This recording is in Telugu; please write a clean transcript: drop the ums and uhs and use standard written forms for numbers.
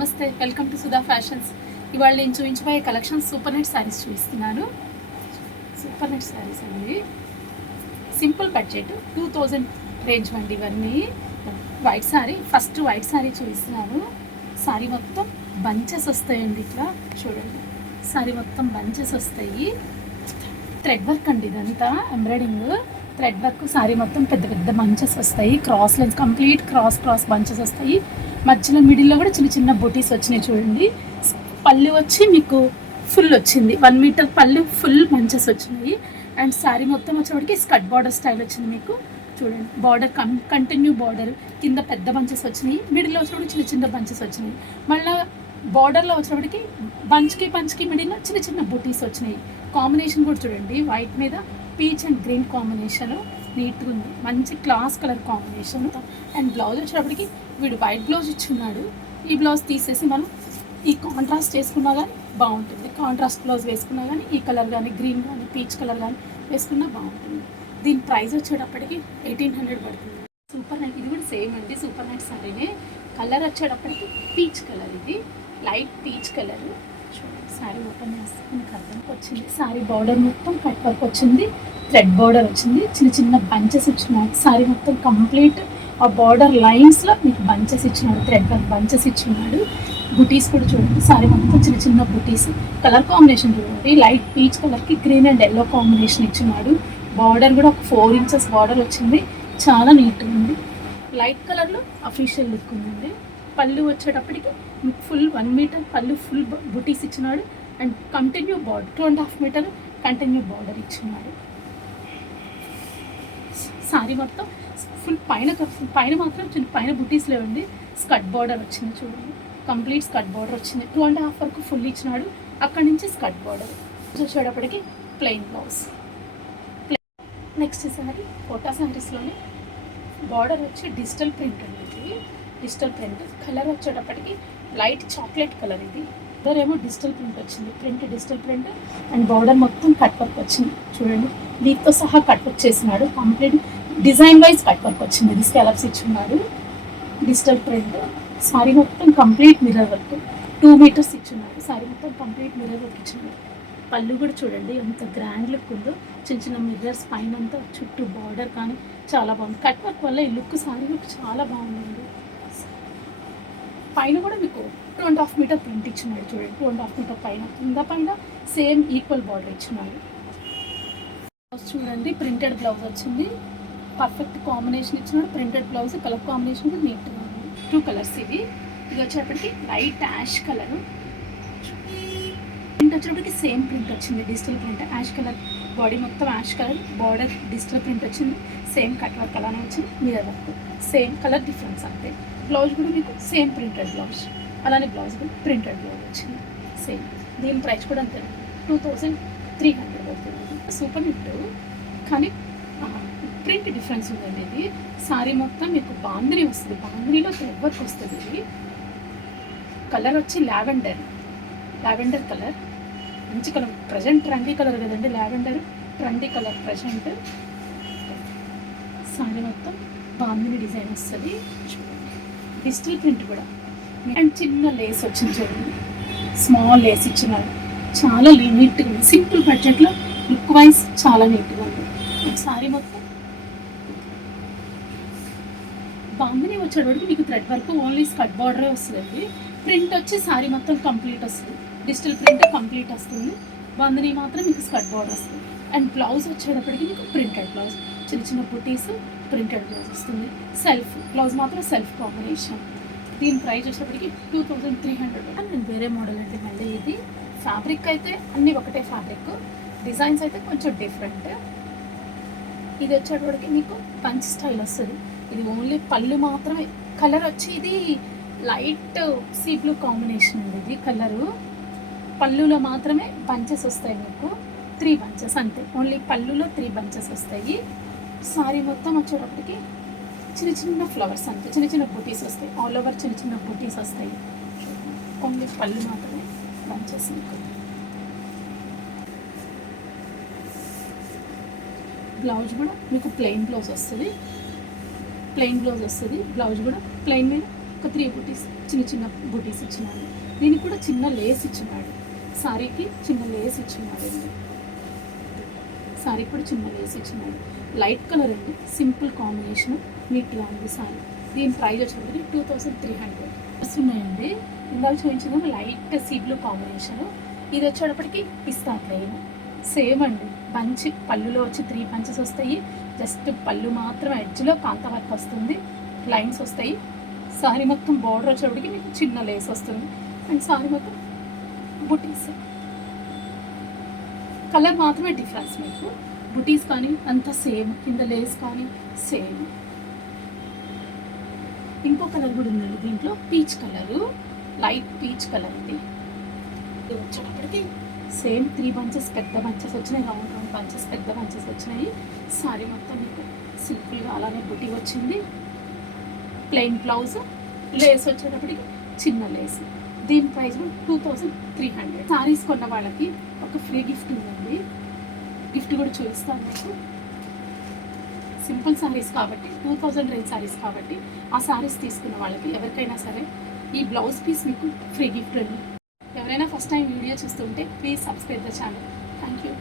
నమస్తే, వెల్కమ్ టు సుధా ఫ్యాషన్స్. ఇవాళ నేను చూపించబోయే కలెక్షన్ సూపర్ నెట్ శారీస్ చూపిస్తున్నాను. సూపర్ నెట్ శారీస్ అండి, సింపుల్ బడ్జెట్ 2000 రేంజ్ అండి. ఇవన్నీ white sari. First white sari చూపిస్తున్నాను. శారీ మొత్తం బంచెస్ వస్తాయండి. ఇట్లా చూడండి, శారీ మొత్తం బంచెస్ వస్తాయి. థ్రెడ్ వర్క్ అండి, ఇదంతా ఎంబ్రాయిడింగ్ థ్రెడ్ వర్క్. శారీ మొత్తం పెద్ద పెద్ద బంచెస్ వస్తాయి. Cross lines, complete cross bunches వస్తాయి. మధ్యలో మిడిల్లో కూడా చిన్న చిన్న బొటీస్ వచ్చినాయి చూడండి. పళ్ళు వచ్చి మీకు ఫుల్ వచ్చింది, 1 మీటర్ పళ్ళు, ఫుల్ బంచెస్ వచ్చినాయి. అండ్ శారీ మొత్తం వచ్చేవాడికి స్కర్ట్ బార్డర్ స్టైల్ వచ్చింది మీకు. చూడండి, బార్డర్ కంటిన్యూ బార్డర్, కింద పెద్ద బంచెస్ వచ్చినాయి, మిడిల్లో వచ్చేవాడికి చిన్న చిన్న బంచెస్ వచ్చినాయి. మళ్ళీ బార్డర్లో వచ్చేవాడికి పంచ్కి మిడిల్లో చిన్న చిన్న బొటీస్ వచ్చినాయి. కాంబినేషన్ కూడా చూడండి, వైట్ మీద పీచ్ అండ్ గ్రీన్ కాంబినేషన్ నీట్గా ఉంది. మంచి class colour combination. And blouse వచ్చేటప్పటికి వీడు వైట్ బ్లౌజ్ ఇచ్చున్నాడు. ఈ బ్లౌజ్ తీసేసి మనం ఈ కాంట్రాస్ట్ చేసుకున్నా కానీ బాగుంటుంది. కాంట్రాస్ట్ బ్లౌజ్ వేసుకున్నా కానీ ఈ కలర్ కానీ గ్రీన్ కానీ పీచ్ కలర్ కానీ వేసుకున్నా బాగుంటుంది. దీని ప్రైస్ వచ్చేటప్పటికి 1800 పడుతుంది. సూపర్ నైట్, ఇది కూడా సేమ్ అండి, సూపర్ నైట్ సారీనే. కలర్ వచ్చేటప్పటికి పీచ్ కలర్, ఇది లైట్ పీచ్ కలర్. చూడండి, శారీ ఓపెన్ చేస్తే మనకు అర్థంకి వచ్చింది. శారీ బార్డర్ మొత్తం కట్ వర్క్ వచ్చింది, థ్రెడ్ బార్డర్ వచ్చింది, చిన్న చిన్న బంచెస్ ఇచ్చినాడు. శారీ మొత్తం కంప్లీట్ ఆ బార్డర్ లైన్స్లో మీకు బంచెస్ ఇచ్చినాడు, థ్రెడ్ వర్క్ బంచెస్ ఇచ్చినాడు. బుటీస్ కూడా చూడండి, శారీ మొత్తం చిన్న చిన్న బుటీస్. కలర్ కాంబినేషన్ చూడండి, లైట్ పీచ్ కలర్కి గ్రీన్ అండ్ ఎల్లో కాంబినేషన్ ఇచ్చినాడు. బార్డర్ కూడా ఒక 4 ఇంచెస్ బార్డర్ వచ్చింది, చాలా నీట్గా ఉంది. లైట్ కలర్లో అఫీషియల్ లుక్ ఉందండి. పళ్ళు వచ్చేటప్పటికి మీకు ఫుల్ 1 మీటర్ పళ్ళు, ఫుల్ బుటీస్ ఇచ్చినాడు. And continue border 2.5 metre continue border ఇచ్చినాడు. శారీ మొత్తం ఫుల్ పైన మాత్రం చిన్న పైన బుటీస్ లేవండి, స్కర్ట్ బార్డర్ వచ్చింది చూడండి. కంప్లీట్ స్కర్ట్ బార్డర్ వచ్చింది, 2.5 వరకు ఫుల్ ఇచ్చినాడు. అక్కడి నుంచి స్కర్ట్ బార్డర్ వచ్చేటప్పటికి plain blouse. Next sari Kota శారీస్లోనే బార్డర్ వచ్చి డిజిటల్ ప్రింట్ అండి. ఇది డిజిటల్ ప్రింట్. కలర్ వచ్చేటప్పటికి లైట్ చాక్లెట్ కలర్. ఇది ఏమో డిజిటల్ ప్రింట్ వచ్చింది, డిజిటల్ ప్రింట్. అండ్ బార్డర్ మొత్తం కట్ వర్క్ వచ్చింది చూడండి, వీటితో సహా కట్ వర్క్ చేసినాడు. Complete design wise cut work వచ్చింది, ఇది స్కాలప్స్ ఇచ్చున్నాడు. Digital print. శారీ మొత్తం కంప్లీట్ మిర్రర్ వర్క్, 2 మీటర్స్ ఇచ్చున్నాడు. శారీ మొత్తం కంప్లీట్ మిర్రర్ వర్క్ ఇచ్చున్నాడు. పళ్ళు కూడా చూడండి ఎంత గ్రాండ్ లుక్ ఉందో, చిన్న చిన్న మిర్రర్స్ పైన అంతా, చుట్టూ బార్డర్ కానీ చాలా బాగుంది. కట్ వర్క్ వల్ల ఈ లుక్, శారీ లుక్ చాలా బాగుందండి. పైన కూడా మీకు 2.5 మీటర్ ప్రింట్ ఇచ్చినాడు చూడండి, 2.5 మీటర్ పైన, కింద పైన సేమ్ ఈక్వల్ బార్డర్ ఇచ్చినాడు. బ్లౌజ్ చూడండి, ప్రింటెడ్ బ్లౌజ్ వచ్చింది, పర్ఫెక్ట్ కాంబినేషన్ ఇచ్చినాడు. ప్రింటెడ్ బ్లౌజ్, కలర్ కాంబినేషన్ కూడా నీట్గా ఉంది. 2 కలర్స్ ఇవి. ఇది వచ్చేటప్పటికి లైట్ యాష్ కలర్. ప్రింట్ వచ్చేటప్పటికి సేమ్ ప్రింట్ వచ్చింది, digital print. Ash colour body మొత్తం ash colour, border digital print వచ్చింది. సేమ్ కట్ వర్క్ అలానే వచ్చింది, mirror work, same colour difference అంతే. బ్లౌజ్ కూడా మీకు సేమ్ ప్రింటెడ్ బ్లౌజ్, అలానే బ్లౌజ్ కూడా ప్రింటెడ్ బ్లౌజ్ వచ్చింది సేమ్. దీని ప్రైస్ కూడా అంతే, 2300 పడుతుంది. సూపర్ నెట్ కానీ ప్రింట్ డిఫరెన్స్ ఉందండి. ఇది శారీ మొత్తం మీకు బాందిని వస్తుంది, బాందినిలో థ్రెడ్ వర్క్ వస్తుంది. ఇది కలర్ వచ్చి లావెండర్ కలర్, మంచి కలర్. ప్రజెంట్ ట్రెండీ కలర్ కదండి lavender, trendy colour present. Sari మొత్తం బాందిని డిజైన్ వస్తుంది చూడండి, డిజిటల్ ప్రింట్ కూడా. అండ్ చిన్న లేస్ వచ్చింది చూడండి, స్మాల్ లేస్ ఇచ్చినాడు. చాలా నీట్గా ఉంది, సింపుల్ బడ్జెట్లో లుక్ వైజ్ చాలా నీట్గా ఉంది. శారీ మొత్తం బాందిని వచ్చేటప్పటికి మీకు థ్రెడ్ వర్క్, ఓన్లీ స్కర్ట్ బార్డరే వస్తుంది. ప్రింట్ వచ్చి శారీ మొత్తం కంప్లీట్ వస్తుంది, డిజిటల్ ప్రింట్ కంప్లీట్ వస్తుంది. బాందిని మాత్రం మీకు స్కర్ట్ బార్డర్ వస్తుంది. అండ్ బ్లౌజ్ వచ్చేటప్పటికి మీకు ప్రింటెడ్ బ్లౌజ్, చిన్న చిన్న బుటీస్, ప్రింటెడ్ బ్లౌజ్ వస్తుంది. సెల్ఫ్ బ్లౌజ్ మాత్రం సెల్ఫ్ కాంబినేషన్. దీని ప్రైస్ వచ్చేటప్పటికి 2300. అండ్ నేను వేరే మోడల్ అంటే మళ్ళీ ఇది ఫ్యాబ్రిక్ అయితే అన్నీ ఒకటే ఫ్యాబ్రిక్, డిజైన్స్ అయితే కొంచెం డిఫరెంట్. ఇది వచ్చేటప్పటికి మీకు పంచ్ స్టైల్ వస్తుంది. ఇది ఓన్లీ పళ్ళు మాత్రమే. కలర్ వచ్చి ఇది లైట్ సీ బ్లూ కాంబినేషన్ ఉంది. ఇది కలరు పళ్ళులో మాత్రమే బంచెస్ వస్తాయి మీకు, 3 బంచెస్ అంతే. ఓన్లీ పళ్ళులో 3 బంచెస్ వస్తాయి. శారీ మొత్తం వచ్చేటప్పటికి చిన్న చిన్న ఫ్లవర్స్ అంతే, చిన్న చిన్న బుటీస్ వస్తాయి. ఆల్ ఓవర్ చిన్న చిన్న బుటీస్ వస్తాయి. ఓన్లీ పళ్ళు మాత్రమే బంచెస్ మీకు. బ్లౌజ్ కూడా మీకు ప్లెయిన్ బ్లౌజ్ వస్తుంది, బ్లౌజ్ కూడా ప్లెయిన్ మీద ఒక 3 బుటీస్ చిన్న చిన్న బుటీస్ ఇచ్చినాడు. దీనికి కూడా చిన్న లేస్ ఇచ్చినాడు. సారీకి చిన్న లేస్ ఇచ్చినాడు అండి. సారీకి కూడా చిన్న లేస్ ఇచ్చినాడు. లైట్ కలర్ అండి, సింపుల్ కాంబినేషన్, నీట్గా ఉంది సారీ. దీని ప్రైస్ వచ్చేటప్పటికి 2300 ఉన్నాయండి. ఇందాక చూపించింది లైట్ సీ బ్లూ కాంబినేషన్. ఇది వచ్చేటప్పటికి పిస్తా ప్లెయిన్ సేమ్ అండి. బంచ్ పళ్ళులో వచ్చి 3 పంచెస్ వస్తాయి. జస్ట్ పళ్ళు మాత్రం ఎడ్జ్లో కాంత వర్క్ వస్తుంది, లైన్స్ వస్తాయి. సారీ మొత్తం బార్డర్ వచ్చేటప్పటికి మీకు చిన్న లేస్ వస్తుంది. అండ్ సారీ మొత్తం బుటీస్, కలర్ మాత్రమే డిఫరెన్స్. మీకు బుటీస్ కానీ అంతా సేమ్, కింద లేస్ కానీ సేమ్. ఇంకో కలర్ కూడా ఉందండి దీంట్లో, peach colour, light peach colour ఇది. ఇది వచ్చేటప్పటికి సేమ్ 3 బంచెస్ పెద్ద బంచెస్ వచ్చినాయి, రౌండ్ రౌండ్ బంచెస్ పెద్ద బంచెస్ వచ్చినాయి. సారీ మొత్తం మీకు సింపుల్గా అలానే బుటీ వచ్చింది. ప్లెయిన్ బ్లౌజ్, లేస్ వచ్చేటప్పటికి చిన్న లేస్. దీని ప్రైస్ 2300. సారీస్ కొన్న వాళ్ళకి ఒక ఫ్రీ గిఫ్ట్ ఉందండి. గిఫ్ట్ కూడా చూపిస్తాను మీకు. సింపుల్ సారీస్ కాబట్టి 2000 రేంజ్ సారీస్ కాబట్టి ఆ సారీస్ తీసుకున్న వాళ్ళకి ఎవరికైనా సరే ఈ బ్లౌజ్ పీస్ మీకు ఫ్రీ గిఫ్ట్ అండి. ఎవరైనా ఫస్ట్ టైం వీడియో చూస్తుంటే please subscribe the channel. Thank you.